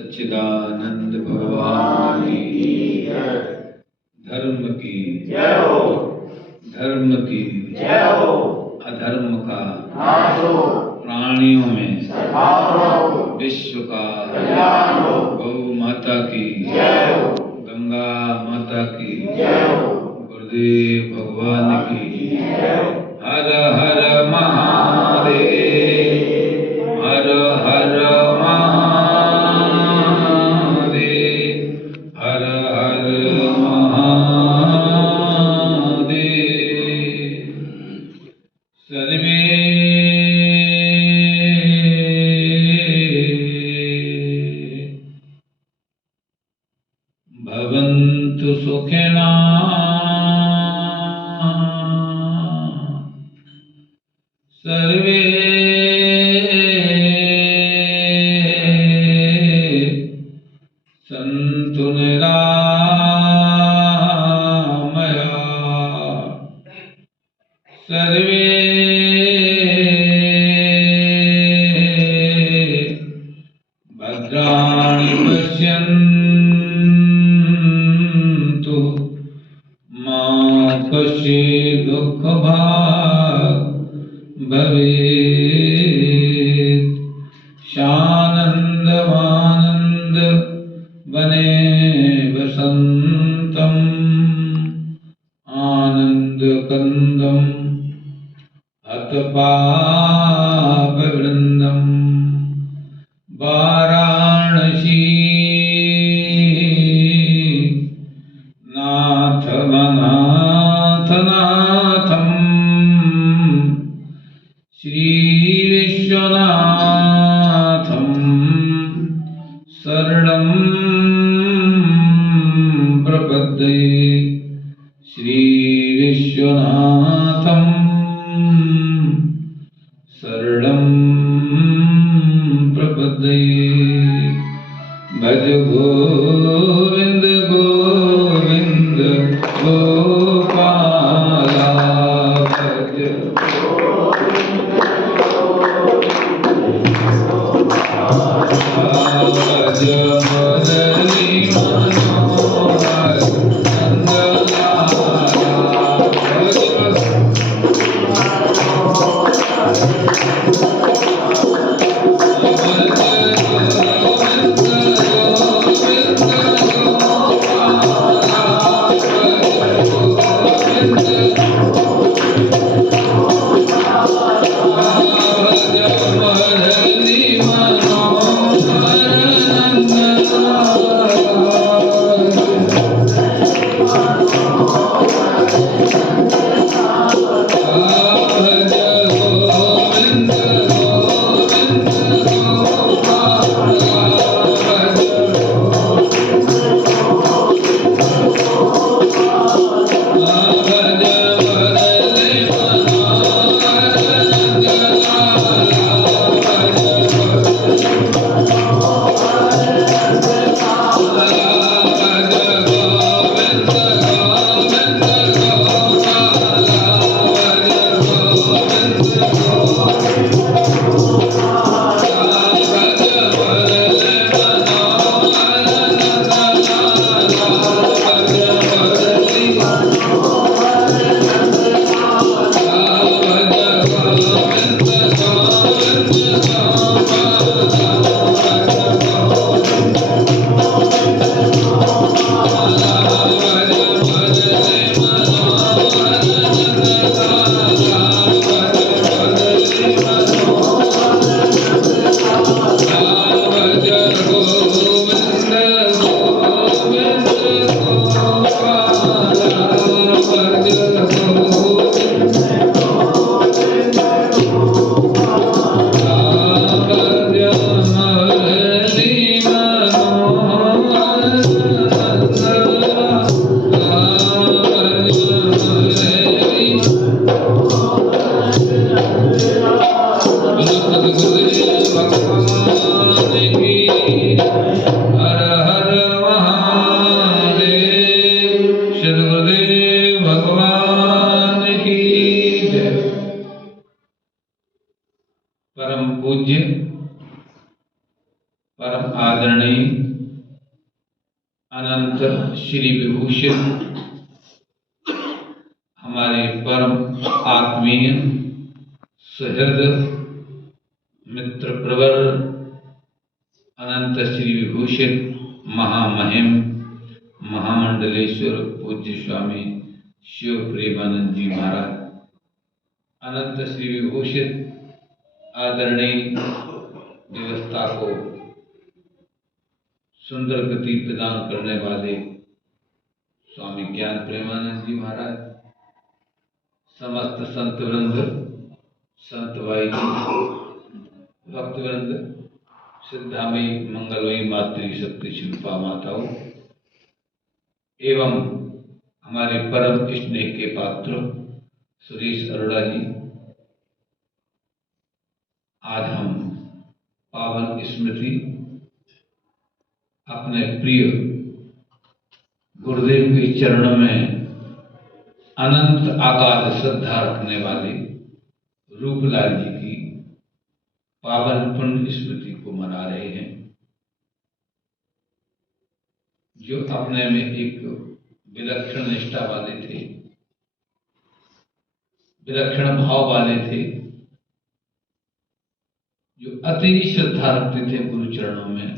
सच्चिदानंद भगवान की जय। धर्म की जय हो, धर्म की जय हो, अधर्म का नाश हो, प्राणियों में सद्भाव हो, विश्व का कल्याण हो, गौ माता की जय हो, गंगा माता की जय हो, गुरुदेव भगवान की जय हो। हर हर महादेव, हर हर महादेव, हर हर महादेव। सर्वे भवन्तु सुखिनः, सर्वे सन्तु निरामयाः, सर्वे भद्राणि पश्यन्तु मा कश्चित् दुःखभाग् भवेत्। शानन्दमानन्द वने वसन्तम् आनन्दकन्दम् हतपापवृन्दम् वाराणसी नाथमनाथनाथम् श्रीविश्वनाथम् शरणं प्रपद्ये। श्रीविश्वनाथं शरणं प्रपद्ये। भज गोविंद गोविंद गोपाला, भज भज मुरली मनोहर नंदलाला, भज परम आदरणीय अनंत श्री विभूषण हमारे परम आत्मीय सुहृद मित्र प्रवर अनंत श्री विभूषण महामहिम महामंडलेश्वर पूज्य स्वामी शिव प्रेमानंद जी महाराज, अनंत श्री विभूषण आदरणीय व्यवस्था को सुंदर गति प्रदान करने वाले स्वामी ज्ञान प्रेमानंद जी महाराज, समस्त संत वृंद, संत भाई, भक्त वृंद, सिद्धामयी मंगलमयी मातृशक्ति शिल्पा माताओं एवं हमारे परम स्नेह के पात्र सुरेश अरोड़ा जी, आज हम पावन स्मृति अपने प्रिय गुरुदेव के चरणों में अनंत आगाध श्रद्धा रखने वाले रूपलाल जी की पावन पुण्य स्मृति को मना रहे हैं, जो अपने में एक विलक्षण निष्ठा वाले थे, विलक्षण भाव वाले थे, जो अति श्रद्धा रखते थे गुरु चरणों में।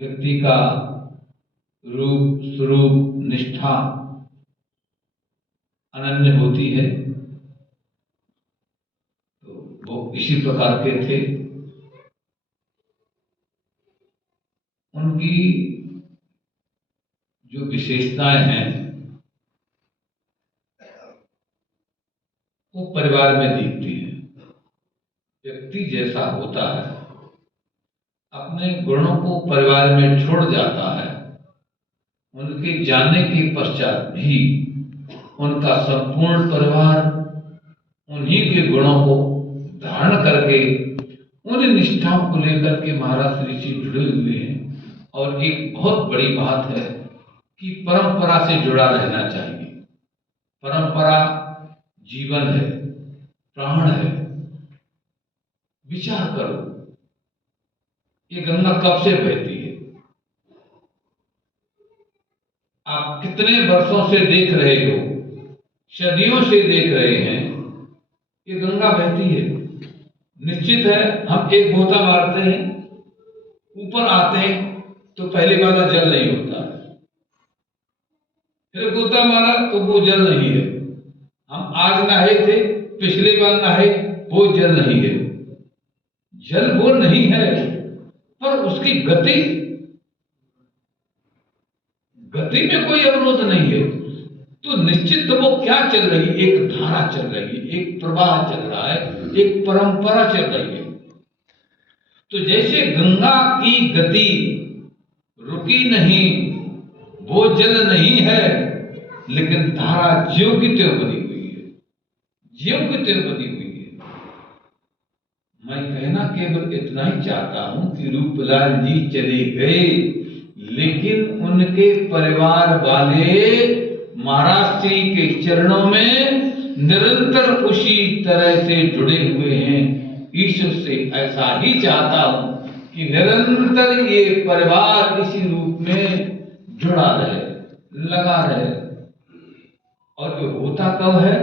व्यक्ति का रूप स्वरूप निष्ठा अनन्य होती है, तो वो इसी प्रकार के थे। उनकी जो विशेषताएं हैं वो परिवार में दिखती है। व्यक्ति जैसा होता है, अपने गुणों को परिवार में छोड़ जाता है, उनके जाने के पश्चात भी उनका संपूर्ण परिवार उन्हीं के गुणों को धारण करके उन निष्ठाओं को लेकर के महाराज श्री जी जुड़े हुए हैं। और एक बहुत बड़ी बात है कि परंपरा से जुड़ा रहना चाहिए। परंपरा जीवन है, प्राण है। विचार करो, ये गंगा कब से बहती है? आप कितने वर्षों से देख रहे हो, सदियों से देख रहे हैं, ये गंगा बहती है। निश्चित है, हम एक गोता मारते हैं, ऊपर आते हैं तो पहले वाला जल नहीं होता है, फिर गोता मारा तो वो जल नहीं है। हम आज नहाए थे, पिछले बार नहाए, वो जल नहीं है। जल वो नहीं है, पर उसकी गति में कोई अवरोध नहीं है। तो निश्चित वो क्या चल रही है? एक धारा चल रही है, एक प्रवाह चल रहा है, एक परंपरा चल रही है। तो जैसे गंगा की गति रुकी नहीं, वो जल नहीं है, लेकिन धारा ज्यों की त्यों बनी हुई है, ज्यों की त्यों बनी हुई है। मैं कहना केवल इतना ही चाहता हूं कि रूपलाल जी चले गए, लेकिन उनके परिवार वाले महाराज श्री के चरणों में निरंतर उसी तरह से जुड़े हुए हैं। ईश्वर से ऐसा ही चाहता हूं कि निरंतर ये परिवार इसी रूप में जुड़ा रहे, लगा रहे। और जो होता कब है?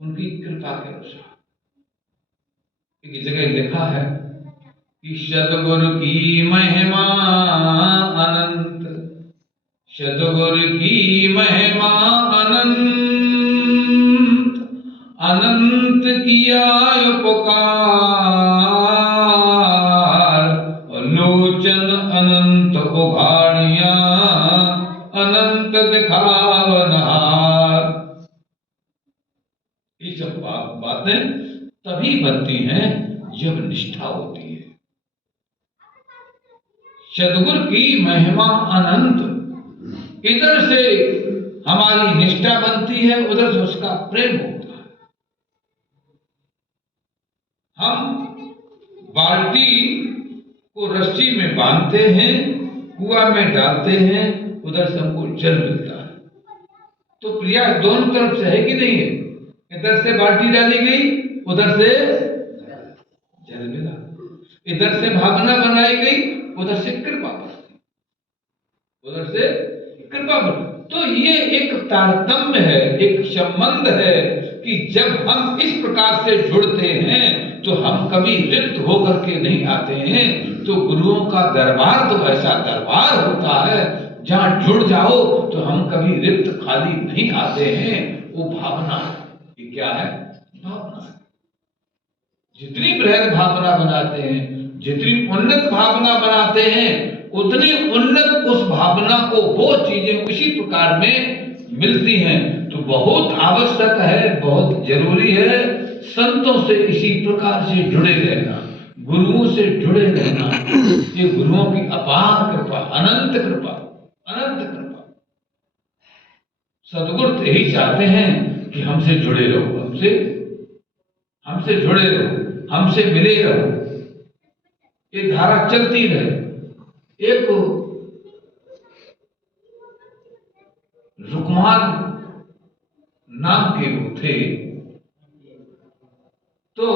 उनकी कृपा के अनुसार। एक जगह लिखा है कि सद्गुरु की महिमा अनंत, सद्गुरु की महिमा अनंत, अनंत किया उपकार, लोचन अनंत उघाड़िया, अनंत दिखावनहार। ये सब बातें तभी बनती हैं जब निष्ठा होती है। सद्गुरु की महिमा अनंत, इधर से हमारी निष्ठा बनती है, उधर से उसका प्रेम होता है। हम बाल्टी को रस्सी में बांधते हैं, कुआं में डालते हैं, उधर से हमको जल मिलता है। तो प्रयास दोनों तरफ से है कि नहीं है? इधर से बाल्टी डाली गई, उधर से से मिला। इधर से भावना बनाई गई, उधर से कृपा बनी, उधर से कृपा बनी। तो ये एक तारतम्य है, एक संबंध है कि जब हम इस प्रकार से जुड़ते हैं तो हम कभी रिक्त होकर के नहीं आते हैं। तो गुरुओं का दरबार तो ऐसा दरबार होता है जहां जुड़ जाओ तो हम कभी रिक्त खाली नहीं आते हैं। वो भावना है। ये क्या है? भावना है। जितनी बृहद भावना बनाते हैं, जितनी उन्नत भावना बनाते हैं, उतनी उन्नत उस भावना को वो चीजें उसी प्रकार में मिलती हैं। तो बहुत आवश्यक है, बहुत जरूरी है संतों से इसी प्रकार से जुड़े रहना, गुरुओं से जुड़े रहना। ये गुरुओं की अपार कृपा, अनंत कृपा, अनंत कृपा। सदगुरु तो यही चाहते हैं कि हमसे जुड़े रहो, हमसे जुड़े रहो, हमसे मिले रहो, ये धारा चलती रहे। एक रुकमान नाम के वो थे, तो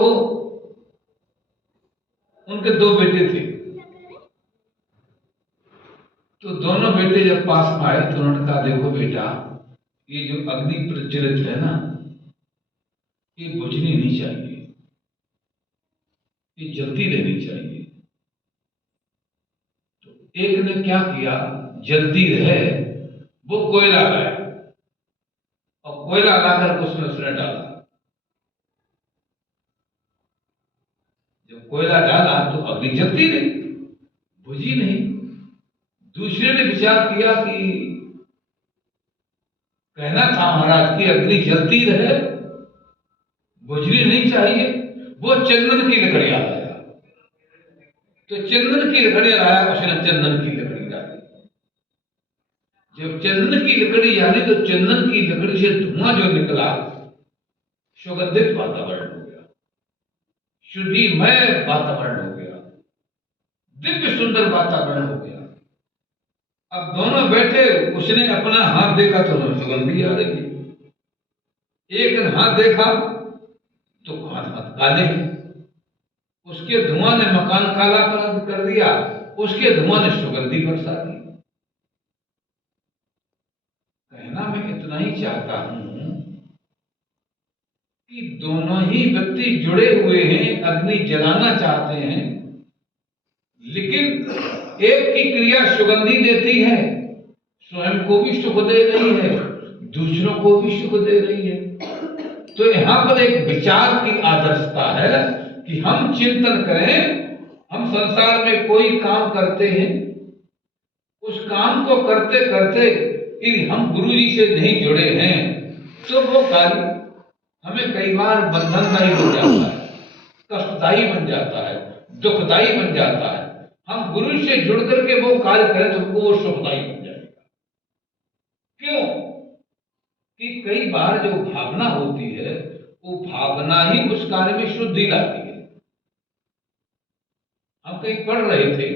उनके 2 बेटे थे। तो दोनों बेटे जब पास में आए तो उन्होंने कहा, देखो बेटा, ये जो अग्नि प्रज्वलित है ना, ये बुझनी नहीं चाहिए, ये जलती रहनी चाहिए। तो एक ने क्या किया, जलती रहे वो कोयला लाया और कोयला लाकर उसने डाला। जब कोयला डाला तो अग्नि जलती रही, बुझी नहीं। दूसरे ने विचार किया कि कहना था महाराज की अग्नि जलती रहे, बुझनी नहीं चाहिए। वो चंदन की लकड़ियां लाया, तो चंदन की लकड़ियां लाया, उसने चंदन की लकड़ी डाली। जब चंदन की लकड़ी डाली तो चंदन की लकड़ी से धुआं जो निकला, सुगंधित वातावरण हो गया, शुद्धिमय वातावरण हो गया, दिव्य सुंदर वातावरण हो गया। अब दोनों बैठे, उसने अपना हाथ देखा तो सुगंधी आ रही है, एक ने हाथ देखा तो हाथ काले, उसके धुआं ने मकान काला कर दिया, उसके धुआं ने सुगंधी बरसा दी। कहना मैं इतना ही चाहता हूं कि दोनों ही व्यक्ति जुड़े हुए हैं, अग्नि जलाना चाहते हैं, लेकिन एक की क्रिया सुगंधी देती है, स्वयं को भी सुख दे रही है, दूसरों को भी सुख दे रही है। तो यहां पर एक विचार की आदर्शता है कि हम चिंतन करें। हम संसार में कोई काम करते हैं, उस काम को करते करते यदि हम गुरु जी से नहीं जुड़े हैं तो वो कार्य हमें कई बार बंधनदायी हो जाता है, कष्टदायी बन जाता है, दुखदायी बन जाता है। हम गुरु से जुड़ करके वो कार्य करें तो वो सुखदायी बन जाएगा। क्यों? कि कई बार जो भावना होती है वो भावना ही उस कार्य में शुद्धि लाती है। हम कहीं पढ़ रहे थे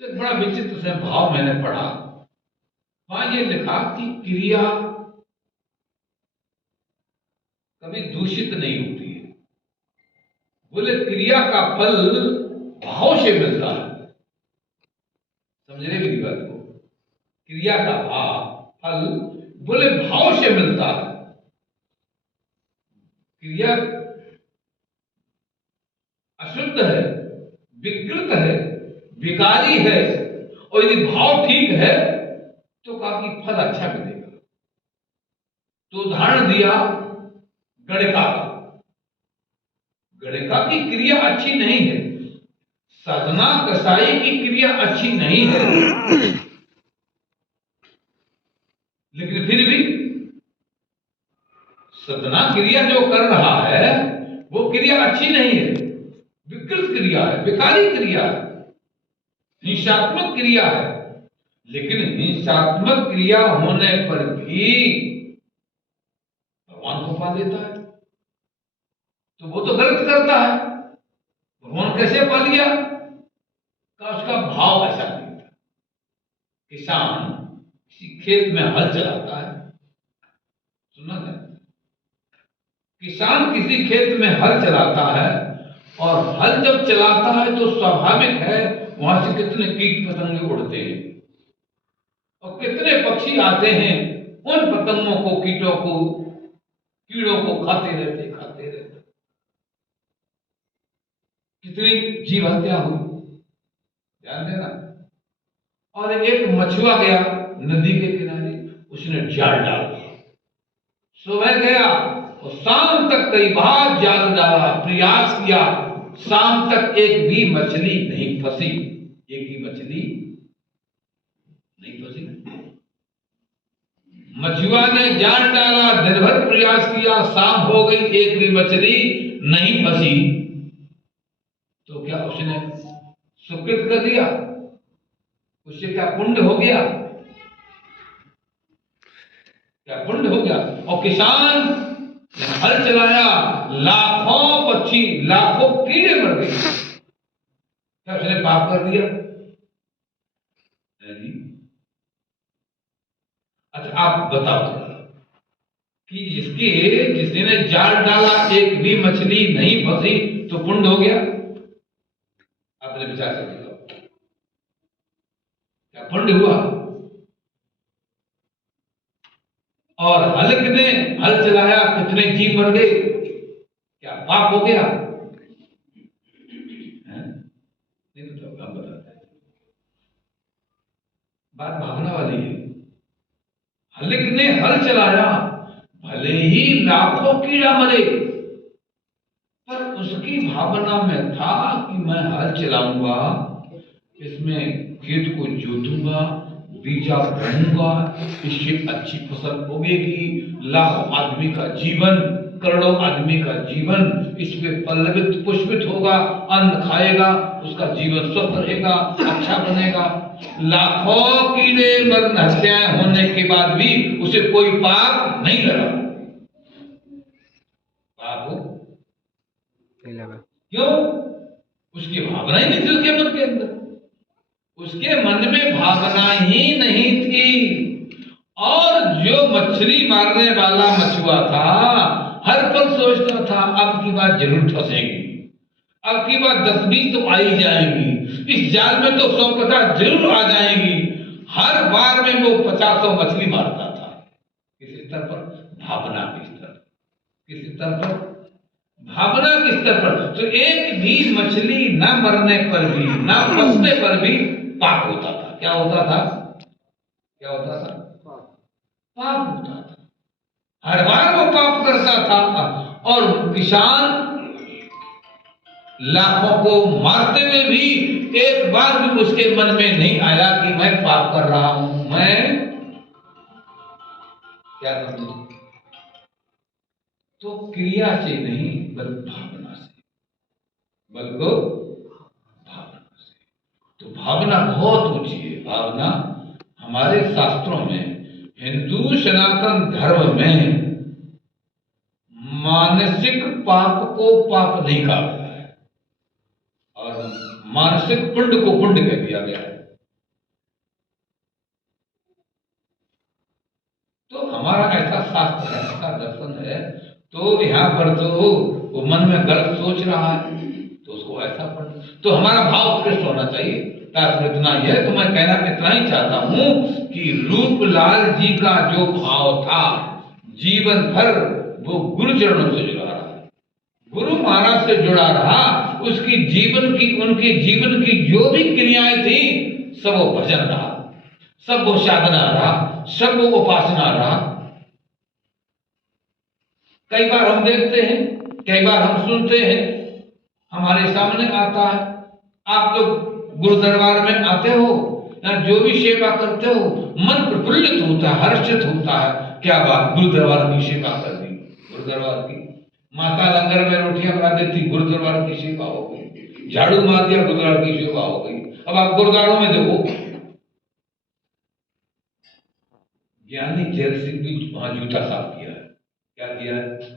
तो एक बड़ा विचित्र से भाव मैंने पढ़ा, वहां ये लिखा कि क्रिया कभी दूषित नहीं होती है। बोले क्रिया का फल भाव से मिलता है। समझ रहे मेरी बात को? क्रिया का फल बोले भाव से मिलता है। क्रिया अशुद्ध है, विकृत है, विकारी है, और यदि भाव ठीक है तो काफी फल अच्छा मिलेगा। तो उदाहरण दिया गणिका का। गणिका की क्रिया अच्छी नहीं है, साधना कसाई की क्रिया अच्छी नहीं है, लेकिन फिर भी साधना क्रिया जो कर रहा है वो क्रिया अच्छी नहीं है, विकृत क्रिया है, विकारी क्रिया है, हिंसात्मक क्रिया है। लेकिन हिंसात्मक क्रिया होने पर भी भगवान को पा लेता है, तो वो तो गलत करता है, भगवान कैसे पा लिया? का उसका भाव ऐसा नहीं था। किसान किसी खेत में हल चलाता है, सुना है? किसान किसी खेत में हल चलाता है और हल जब चलाता है तो स्वाभाविक है वहां से कितने कीट पतंगे उड़ते हैं और कितने पक्षी आते हैं, उन पतंगों को, कीड़ों को खाते रहते। कितनी जीव हत्या हुई, ध्यान देना। और एक मछुआ गया नदी के किनारे, उसने जाल डाल दिया, सुबह गया और शाम तक कई बार जाल डाला, प्रयास किया, शाम तक एक भी मछली नहीं फंसी, एक भी मछली नहीं फंसी। मछुआ ने जाल डाला, दिन भर प्रयास किया, शाम हो गई, एक भी मछली नहीं फंसी। तो क्या उसने सुकृत कर दिया? उससे क्या पुण्य हो गया? क्या पुण्य हो गया? और किसान ने हल चलाया, लाखों पक्षी, लाखों कीड़े मर गए, क्या उसने पाप कर दिया? नहीं। अच्छा आप बताओ कि जिसने जाल डाला, एक भी मछली नहीं फंसी, तो पुण्य हो गया? अपने विचार से बताओ, क्या पुण्य हुआ? और हलक ने हल चलाया, कितने जीव मर गए, क्या पाप हो गया? नहीं बताओ, आप बताते हैं। बात भावना वाली है। हलक ने हल चलाया, भले ही लाखों कीड़ा मरे, पर उसकी भावना में था कि मैं हल चलाऊंगा, इसमें खेत को जोतूंगा, बीजा बोऊंगा, इससे अच्छी फसल उगेगी, लाखों आदमी का जीवन, करोड़ों आदमी का जीवन इस पे पल्लवित पुष्पित होगा, अन्न खाएगा, उसका जीवन स्वस्थ रहेगा, अच्छा बनेगा। लाखों कीड़े मरण हत्याएं होने के बाद भी उसे कोई पाप नहीं लगा। पाप हो क्यों? उसकी भावना ही नहीं थी उसके मन के अंदर, उसके मन में भावना ही नहीं थी। और जो मछली मारने वाला मछुआ था, हर पल सोचता था अब की बात जरूर फंसेगी, अब की बात 10-20 तो आ ही जाएंगी, इस जाल में तो 100-50 जरूर आ जाएंगी। हर बार में वो 50 मछली मारता था। किस स्तर पर? भावना के स्तर। किस स्तर पर? भावना के स्तर पर। तो एक भी मछली न मरने पर भी, न फंसने पर भी पाप होता था। क्या होता था? क्या होता था? पाप होता था। हर बार वो पाप करता था। और किसान लाखों को मारते हुए भी एक बार भी उसके मन में नहीं आया कि मैं पाप कर रहा हूं। मैं क्या समझू? तो क्रिया से नहीं, बल्कि भावना से, बल्कि भावना से। तो भावना बहुत ऊंची है। भावना हमारे शास्त्रों में, हिंदू सनातन धर्म में मानसिक पाप को पाप नहीं कहा गया है और मानसिक पुण्य को पुण्य कह दिया गया है। तो हमारा ऐसा शास्त्र है, ऐसा दर्शन है। तो यहाँ पर तो वो मन में गलत सोच रहा है तो उसको ऐसा पढ़, तो हमारा भाव उत्कृष्ट होना चाहिए। तात्पर्य इतना ही है। तो मैं कहना इतना ही चाहता हूं कि रूपलाल जी का जो भाव था, जीवन भर वो गुरु चरणों से जुड़ा रहा, गुरु महाराज से जुड़ा रहा। उसकी जीवन की, उनके जीवन की जो भी क्रियाएं थी, सब वो भजन रहा, सब वो साधना रहा, सब वो उपासना रहा। कई बार हम देखते हैं, कई बार हम सुनते हैं, हमारे सामने आता है। आप लोग गुरु दरबार में आते हो ना, जो भी सेवा करते हो, मन प्रफुल्लित होता है, हर्षित होता है। क्या बात, गुरु दरबार की सेवा कर दी, गुरु दरबार की माता लंगर में रोटियां बना देती, गुरु दरबार की सेवा हो गई। झाड़ू मार दिया, गुरु दरबार की सेवा हो गई। अब आप गुरुद्वारों में देखो, ज्ञानी जैल सिंह भी वहां जूता साफ किया है। क्या किया है?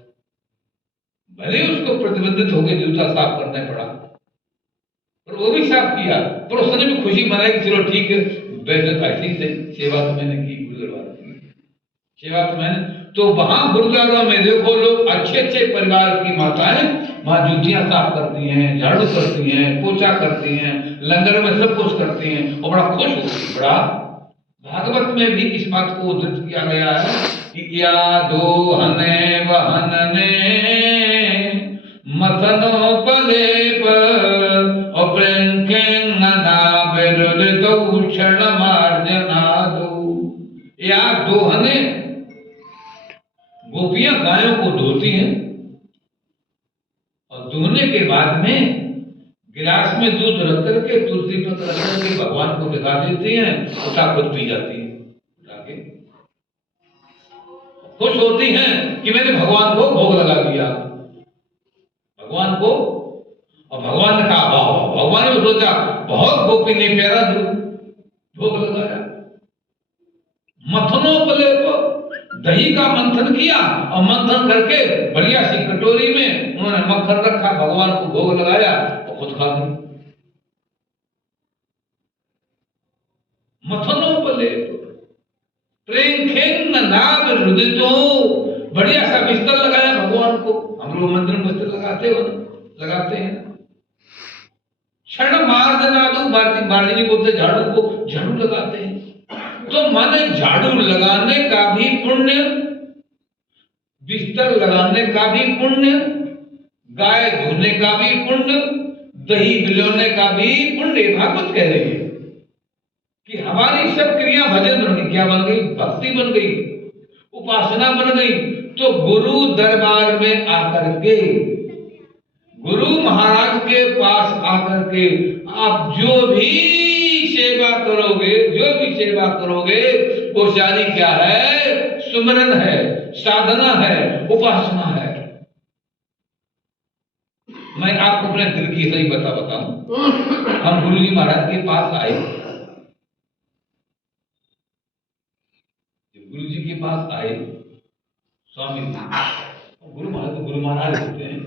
भले उसको प्रतिबंधित होकर जूता साफ करना पड़ा, पर वो भी साफ किया। पर उसने भी खुशी मनाई, चलो ठीक है, वैसे ऐसी ही सेवा तो मैंने की, गुरु दरबार की सेवा तो मैंने। तो वहां गुरुद्वारों में देखो लोग अच्छे अच्छे परिवार की माताएं वहां जूतियां साफ करती हैं, झाड़ू करती हैं, पोछा करती हैं, लंगर में सब कुछ करती हैं और बड़ा खुश होती हैं। बड़ा भागवत में भी इस बात को उद्धृत किया गया है कि या दो हने वहन ने मथनो पलेप और क्षण मार्जना दो। या दोहने गोपियां गायों को धोती हैं और धोने के बाद में गिलास में दूध रख करके तुलसी पत्र रख करके भगवान को दिखा देती हैं, उठा खुद पी जाती है। खुश होती हैं कि मैंने भगवान को भोग लगा दिया भगवान को। और भगवान ने कहा वाह, भगवान ने सोचा बहुत गोपी ने प्यारा दूध भोग लगाया। मथनों पले को दही का मंथन किया और मंथन करके बढ़िया सी कटोरी में उन्होंने मक्खन रखा, भगवान को भोग लगाया और खुद खा गए। मथनों पले प्रेम खेंग नाग हृदय, बढ़िया सा बिस्तर लगाया भगवान को। हम लोग मंदिर में बिस्तर लगाते हैं। क्षण मार्जनादु, मार्जनी बोलते झाड़ू को, झाड़ू लगाते हैं। तो माने झाड़ू लगाने का भी पुण्य, बिस्तर लगाने का भी पुण्य, गाय धोने का भी पुण्य, दही बिलोने का भी पुण्य। भागवत कह रही है कि हमारी सब क्रिया भजन बन गई। क्या बन गई? भक्ति बन गई, उपासना बन गई। तो गुरु दरबार में आकर के, गुरु महाराज के पास आकर के आप जो भी सेवा करोगे, जो भी सेवा करोगे, वो सारी क्या है? सुमरन है, साधना है, उपासना है। मैं आपको अपने दिल की सही बताऊं। हम गुरु जी महाराज के पास आए, गुरु जी के पास आए स्वामी जी, गुरु महाराज होते हैं।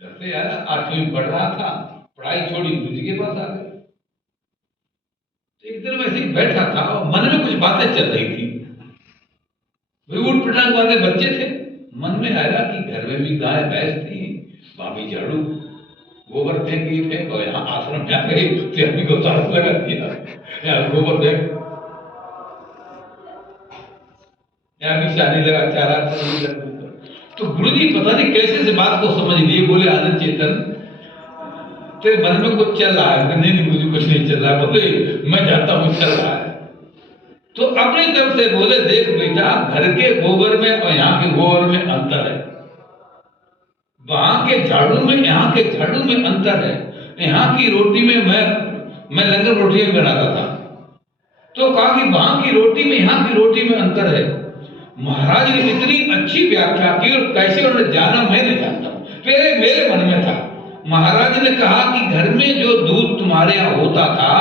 करते यार 8वीं में पढ़ रहा था, पढ़ाई छोड़ी गुरु जी के पास आ गए। एक दिन मैं ऐसे ही बैठा था और मन में कुछ बातें चल रही थी। उठ पटांग वाले बच्चे थे। मन में आया कि घर में भी गाय भैंस थी, भाभी झाड़ू गोबर फेंक गई थे और यहाँ आश्रम में आ गई तो अभी गौशाला लगा दिया, यहाँ गोबर फेंक, यहाँ भी शादी लगा, चारा। तो गुरु जी पता नहीं कैसे से बात को समझ लिए, बोले आनंद चेतन तेरे मन में कुछ चल रहा है। नहीं गुरु जी कुछ नहीं चल रहा है, बोले मैं जानता हूँ चल रहा है। तो अपनी तरफ से बोले देख बेटा, घर के गोबर में और यहाँ के गोबर में अंतर है, वहां के झाड़ू में यहाँ के झाड़ू में अंतर है। यहाँ की रोटी में मैं लंगर रोटियां बनाता था, तो कहा कि वहां की रोटी में यहाँ की रोटी में अंतर है। महाराज ने इतनी अच्छी व्याख्या की और कैसे उन्होंने जाना मैं नहीं जानता हूं, मेरे मन में था। महाराज ने कहा कि घर में जो दूध तुम्हारे यहाँ होता था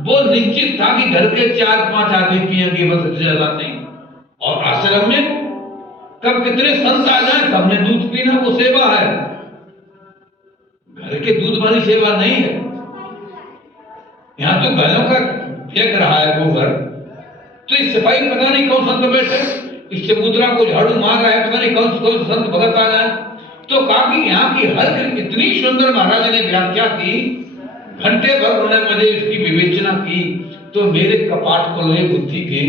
वो निश्चित था कि घर के 4-5 आदमी पिएंगे, बस ज्यादा नहीं। और आश्रम में कब कितने संत आ जाए, सबने दूध पीना, वो सेवा है। घर के दूध वाली सेवा नहीं है। यहाँ तो गायों का फेंक रहा है गोबर, तो इस सफाई पता नहीं कौन संत बैठे, इस चबूतरा को झाड़ू मार रहा है, पता नहीं कौन कौन संत भगत आ जाए। तो कहा कि यहाँ की हर इतनी सुंदर महाराज ने व्याख्या की, घंटे भर उन्होंने मुझे इसकी विवेचना की, तो मेरे कपाट खोलने बुद्धि के,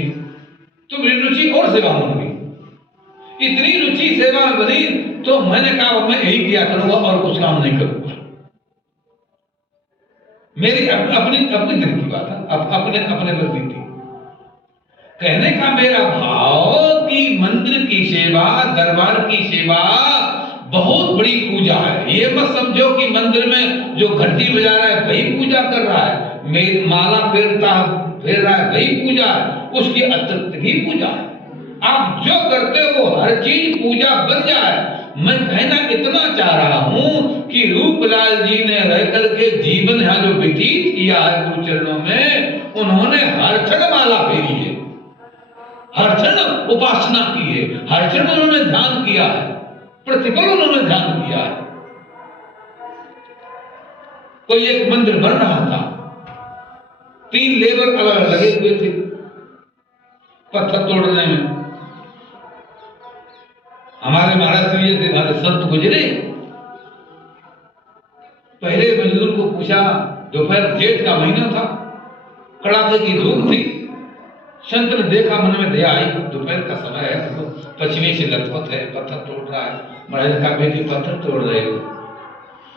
तो मेरी रुचि और सेवा बन गई। इतनी रुचि सेवा में बनी तो मैंने कहा मैं यही किया करूंगा और कुछ काम नहीं करूंगा। मेरी अपनी दिल की बात है, अपने पर बीती। कहने का मेरा भाव कि मंदिर की सेवा, दरबार की सेवा बहुत बड़ी पूजा है। ये मत समझो कि मंदिर में जो घंटी बजा रहा है वही पूजा कर रहा है, मेरी माला फेर रहा है वही पूजा है, उसकी अतिरिक्त भी पूजा है। आप जो करते हो वो हर चीज पूजा बन जाए। मैं कहना इतना चाह रहा हूं कि रूपलाल जी ने रह करके जीवन यहाँ जो व्यतीत किया है गुरु चरणों में, उन्होंने हर क्षण माला फेरी है, हर क्षण उपासना की है, हर क्षण उन्होंने ध्यान किया है, प्रतिपल उन्होंने ध्यान किया है। कोई एक मंदिर बन रहा था, 3 लेबर अलग लगे हुए थे पत्थर तोड़ने में। हमारे महाराज श्री जैसे हमारे संत गुजरे, पहले मजदूर को पूछा, दोपहर जेठ का महीना था, कड़ाके की धूप थी, संत ने देखा, मन में दया आई, दोपहर का समय है, तो पश्चिमी से लथपथ है, पत्थर तोड़ रहा है। महाराज ने कहा, बेटी पत्थर तोड़ रहे हो?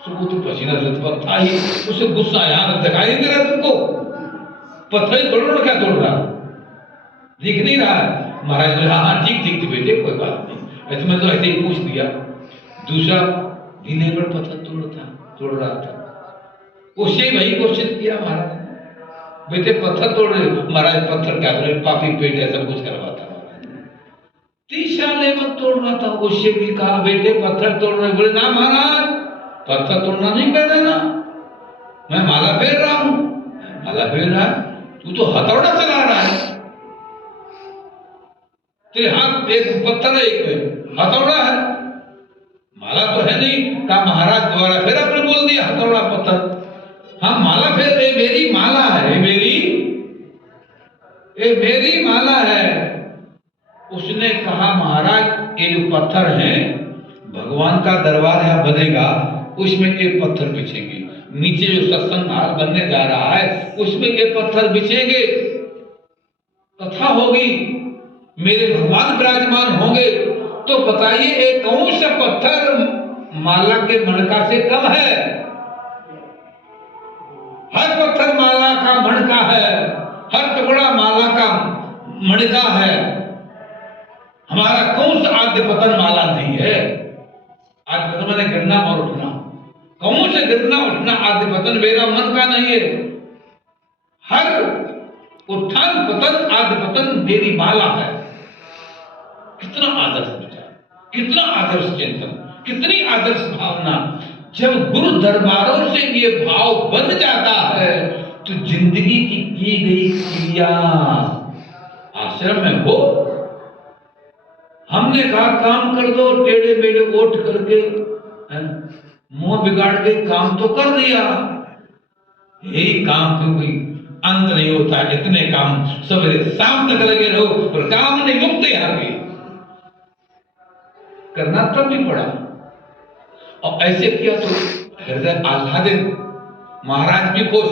तुमको तो पसीना लथपथ था ही, उसे गुस्सा आया, दिखाई नहीं दे रहा तुमको? पत्थर ही तोड़ रहा, क्या तोड़ रहा, दिख नहीं रहा है? महाराज ने हाँ ठीक ठीक थी बेटे, कोई बात नहीं, ऐसे मैं तो ऐसे ही पूछ दिया। दूसरा भी लेबर पत्थर तोड़ रहा था, उससे वही क्वेश्चन किया महाराज ने, बेटे पत्थर तोड़ रहे हो? महाराज पत्थर क्या तोड़, पापी पेट है, सब कुछ करवाता। तीसरा लेबर तोड़ रहा था, उससे भी कहा, बेटे पत्थर तोड़ रहे? बोले ना महाराज, पत्थर तोड़ना नहीं कह देना, मैं माला फेर रहा हूं। माला फेर रहा है? तू तो हथौड़ा चला रहा है, तेरे हाथ एक पत्थर है, एक हथौड़ा है, माला तो है नहीं। कहा महाराज दोबारा फिर आपने बोल दिया हथौड़ा पत्थर। हाँ माला फिर, ये मेरी माला है, ये मेरी माला है। उसने कहा महाराज ये जो पत्थर है, भगवान का दरबार यहाँ बनेगा, उसमें एक पत्थर बिछेंगे, नीचे जो सत्संग हाल बनने जा रहा है उसमें ये पत्थर बिछेंगे, कथा होगी, मेरे भगवान विराजमान होंगे। तो बताइए एक कौन सा पत्थर माला के मणका से कम है? हर पत्थर माला का मणका है, हर टुकड़ा माला का मणका है। हमारा कौन सा आद्य पतन माला नहीं है? आद्य पतन मैंने गिरना और उठना, कौन से गिरना उठना आद्य पतन मेरा मन का नहीं है। हर उत्थान पतन आद्य पतन मेरी माला है। कितना आदर्श विचार, कितना आदर्श चिंतन, कितनी आदर्श भावना। जब गुरु दरबारों से ये भाव बन जाता है तो जिंदगी की गई क्रिया आश्रम में हो। हमने कहा काम कर दो, टेढ़े मेढ़े ओठ करके मुंह बिगाड़ के काम तो कर दिया, यही काम क्योंकि अंत नहीं होता, इतने काम सवेरे शाम तक लगे रहो और काम नहीं मुक्ति आगे करना तब भी पड़ा। और ऐसे किया तो हृदय आह्लादित, महाराज भी खुश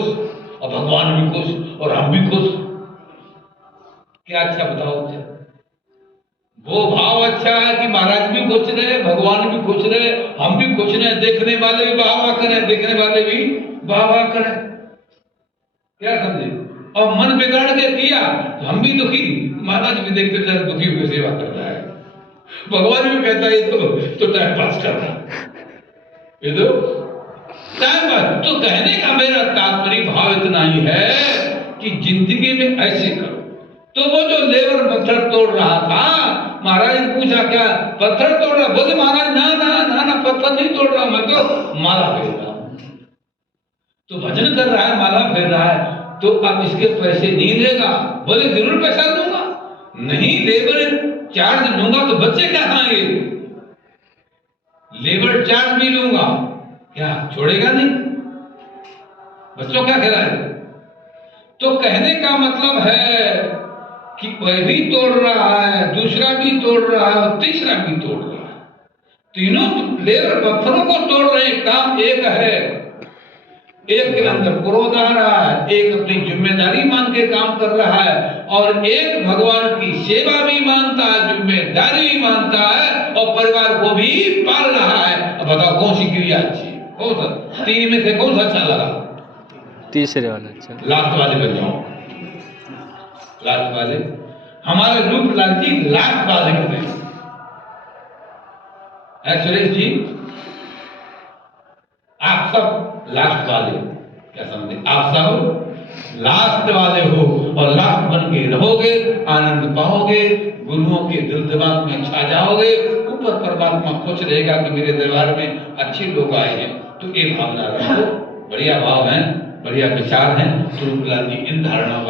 और भगवान भी खुश और हम भी खुश। क्या अच्छा बताओ, अच्छा वो भाव अच्छा है कि महाराज भी खुश रहे, भगवान भी खुश रहे, हम भी खुश रहे, देखने वाले भी वाह वाह करें, देखने वाले भी वाह वाह करें। क्या समझे? और मन बिगाड़ के किया तो हम भी दुखी, महाराज भी देखते जरा दुखी हुए सेवा कर रहा है, भगवान भी कहता है तो टाइम पास कर रहा है, ये तो टाइम पास। तो कहने का मेरा तात्पर्य भाव इतना ही है कि जिंदगी में ऐसे करो। तो वो जो लेबर पत्थर तोड़ रहा था, महाराज ने पूछा क्या पत्थर तोड़ रहा? बोले महाराज ना ना ना ना पत्थर नहीं तोड़ रहा, मैं तो माला फेर रहा हूं। तो भजन कर रहा है, माला फेर रहा है, तो अब इसके पैसे नहीं लेगा? बोले जरूर पैसा दूंगा। नहीं, लेबर चार्ज लूंगा तो बच्चे क्या खाएंगे? लेबर चार्ज भी लूंगा, क्या छोड़ेगा नहीं? बच्चों क्या खिलाएगा? तो कहने का मतलब है कि वह भी तोड़ रहा है, दूसरा भी तोड़ रहा है और तीसरा भी तोड़ रहा है। तीनों लेबर पत्थरों को तोड़ रहे हैं। काम एक है, एक के अंदर क्रोध आ रहा है, एक अपनी जिम्मेदारी मान के काम कर रहा है और एक भगवान की सेवा भी मानता है, जिम्मेदारी भी मानता है और परिवार को भी पाल रहा है। अब बताओ कौन सी क्रिया अच्छी? कौन सा तीन में से कौन सा अच्छा लगा? तीसरे वाला अच्छा। लास्ट वाले बन जाओ, लास्ट वाले। हमारे रूपलाल जी लास्ट वाले के हैं। सुरेश जी आप सब लास्ट वाले, क्या समझे? आप सब लास्ट वाले हो और लास्ट बन के रहोगे, आनंद पाओगे, गुरुओं के दिल दिमाग में छा जाओगे, ऊपर परमात्मा खुश रहेगा कि मेरे दरबार में अच्छे लोग आए हैं। तो ये भावना रखो, बढ़िया भाव है, बढ़िया विचार है। तो रूपलाल जी इन धारणाओं